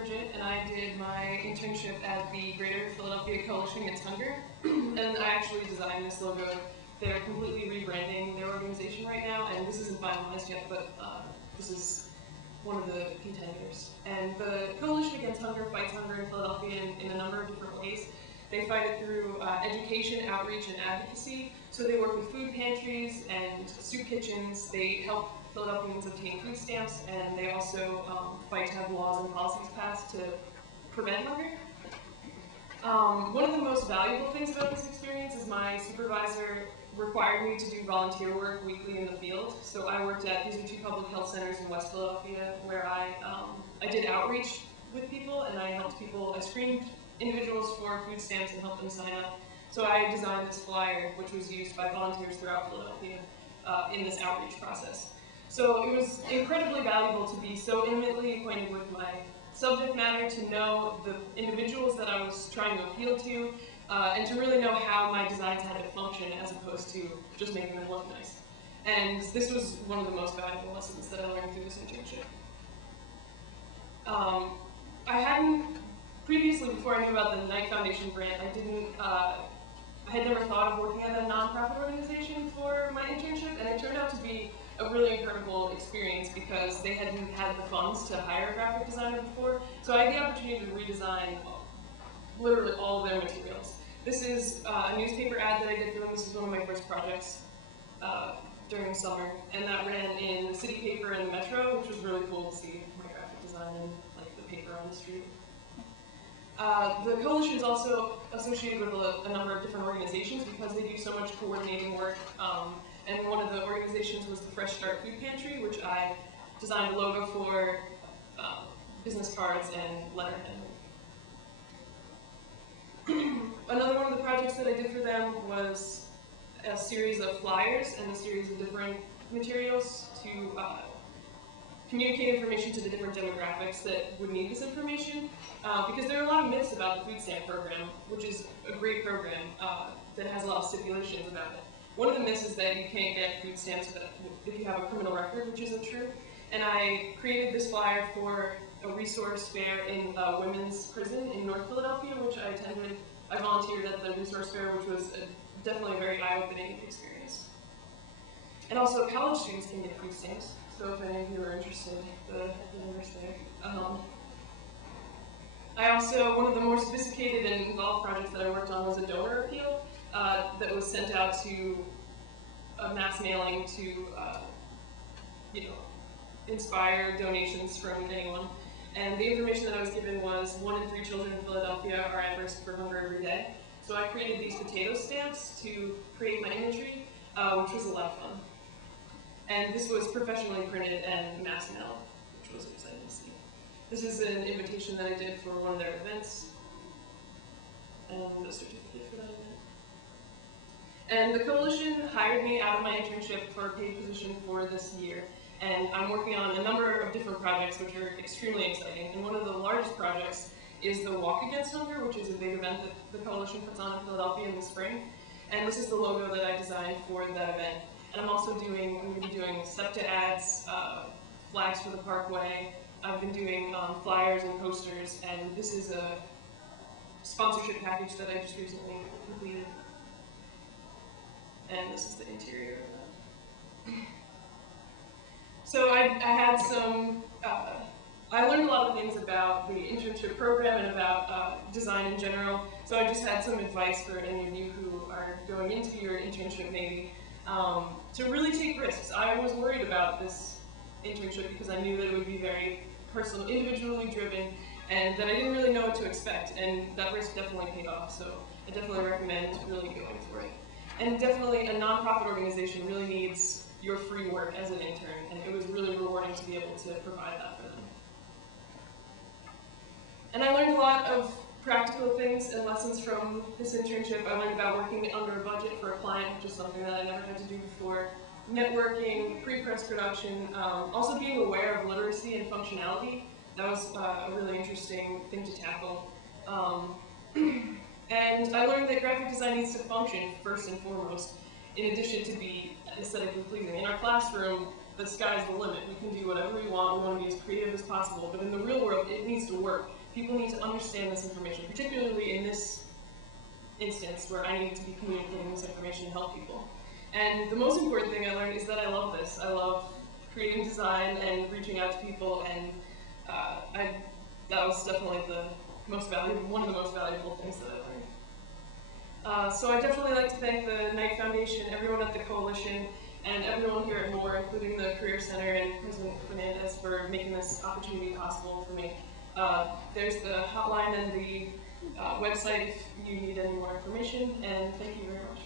Brigette, and I did my internship at the Greater Philadelphia Coalition Against Hunger, and I actually designed this logo. They're completely rebranding their organization right now, and this isn't finalized yet, but this is one of the contenders. And the Coalition Against Hunger fights hunger in Philadelphia in a number of different ways. They fight it through education, outreach, and advocacy. So they work with food pantries and soup kitchens. They help Philadelphians obtain food stamps, and they also fight to have laws and policies passed to prevent hunger. One of the most valuable things about this experience is my supervisor required me to do volunteer work weekly in the field. So I worked at these are two public health centers in West Philadelphia where I did outreach with people, and I helped people, I screened individuals for food stamps and helped them sign up. So I designed this flyer, which was used by volunteers throughout Philadelphia in this outreach process. So it was incredibly valuable to be so intimately acquainted with my subject matter, to know the individuals that I was trying to appeal to, and to really know how my designs had to function as opposed to just making them look nice. And this was one of the most valuable lessons that I learned through this internship. I hadn't, previously, before I knew about the Knight Foundation grant, I had never thought of working at a nonprofit organization for my internship, and it turned out to be a really incredible experience because they hadn't had the funds to hire a graphic designer before. So I had the opportunity to redesign literally all of their materials. This is a newspaper ad that I did for them. This is one of my first projects during the summer, and that ran in the city paper and the Metro, which was really cool to see my graphic design and like the paper on the street. The coalition is also associated with a number of different organizations because they do so much coordinating work. And one of the organizations was the Fresh Start Food Pantry, which I designed a logo for, business cards, and letterhead. Another one of the projects that I did for them was a series of flyers and a series of different materials to communicate information to the different demographics that would need this information, because there are a lot of myths about the food stamp program, which is a great program that has a lot of stipulations about it. One of the myths is that you can't get food stamps if you have a criminal record, which isn't true. And I created this flyer for a resource fair in a women's prison in North Philadelphia, which I attended. I volunteered at the resource fair, which was definitely a very eye-opening experience. And also, college students can get food stamps. So if any of you are interested, the numbers there. I also, one of the more sophisticated and involved projects that I worked on was a donor appeal that was sent out to a mass mailing to, inspire donations from anyone. And the information that I was given was 1 in 3 children in Philadelphia are at risk for hunger every day. So I created these potato stamps to create my imagery, which was a lot of fun. And this was professionally printed and mass mailed, which was exciting to see. This is an invitation that I did for one of their events, and a certificate for that event. And the coalition hired me out of my internship for a paid position for this year. And I'm working on a number of different projects which are extremely exciting. And one of the largest projects is the Walk Against Hunger, which is a big event that the coalition puts on in Philadelphia in the spring. And this is the logo that I designed for that event. And I'm going to be doing SEPTA ads, flags for the parkway. I've been doing flyers and posters, and this is a sponsorship package that I just recently completed. And this is the interior of that. So I had some, I learned a lot of things about the internship program and about design in general. So I just had some advice for any of you who are going into your internship maybe, to really take risks. I was worried about this internship because I knew that it would be very personal, individually driven, and that I didn't really know what to expect, and that risk definitely paid off, so I definitely recommend really going for it. And definitely a nonprofit organization really needs your free work as an intern, and it was really rewarding to be able to provide that for them. And I learned a lot of practical things and lessons from this internship. I learned about working under a budget for a client, which is something that I never had to do before. Networking, pre-press production, also being aware of literacy and functionality. That was a really interesting thing to tackle. And I learned that graphic design needs to function first and foremost, in addition to be aesthetically pleasing. In our classroom, the sky's the limit. We can do whatever we want to be as creative as possible, but in the real world, it needs to work. People need to understand this information, particularly in this instance where I need to be communicating this information to help people. And the most important thing I learned is that I love this. I love creating design and reaching out to people, and that was definitely one of the most valuable things that I learned. So I definitely like to thank the Knight Foundation, everyone at the Coalition, and everyone here at Moore, including the Career Center and President Fernandez, for making this opportunity possible for me. There's the hotline and the website if you need any more information, and thank you very much.